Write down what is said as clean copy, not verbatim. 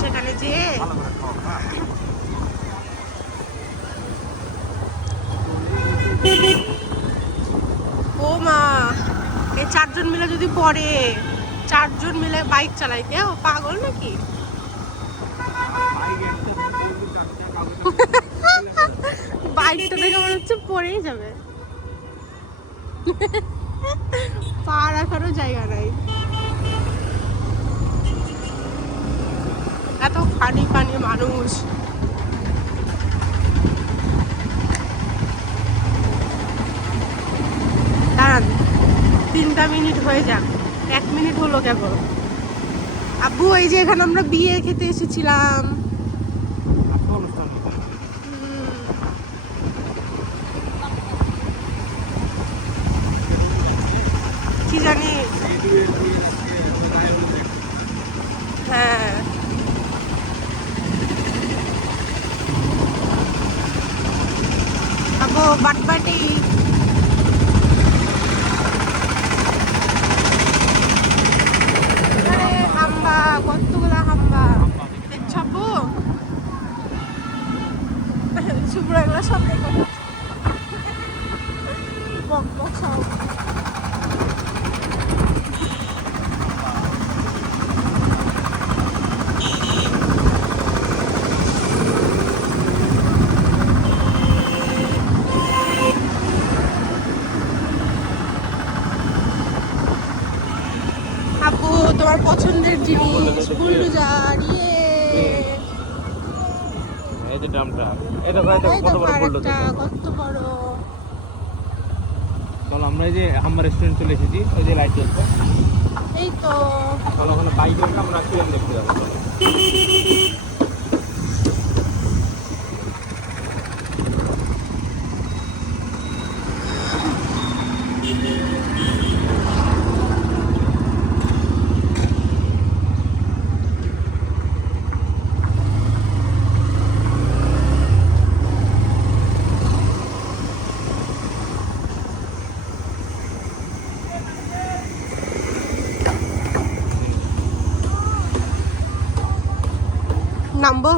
সেখানে যেয়ে ও মা, এই 4 জন মিলে যদি পড়ে, 4 জন মিলে বাইক চালাইতে, ও পাগল নাকি? বাইকটা দেখে মনে হচ্ছে পড়েই যাবে। পা রাখারও জায়গা নাই, এত ফানি ফানি মানুষ। দাঁড়ান, 3টা মিনিট হয়ে যাক, 1 মিনিট হলো কেবল। আব্বু, এই যে এখানে আমরা বিয়ে খেতে এসেছিলাম। কি জানি, হ্যাঁ আব্বু, বাটবাটি। হাম্বা, কতগুলা হাম্বা দেখছাবো। শুভ্র এগুলো সব বক বক সব। আপু, তোমার পছন্দের জিনিস বুলডোজার। এই যে ড্রামটা, এটা কত বড় বুলডোজার, কত বড়। চলো আমরা এই যে হাম্বার রেস্টুরেন্ট চলে এসেছি, ওই যে লাইট জ্বলছে, এই তো। চলো ওখানে বাইকের আমরা ক্লিয়ার দেখতে যাবো। নামবো।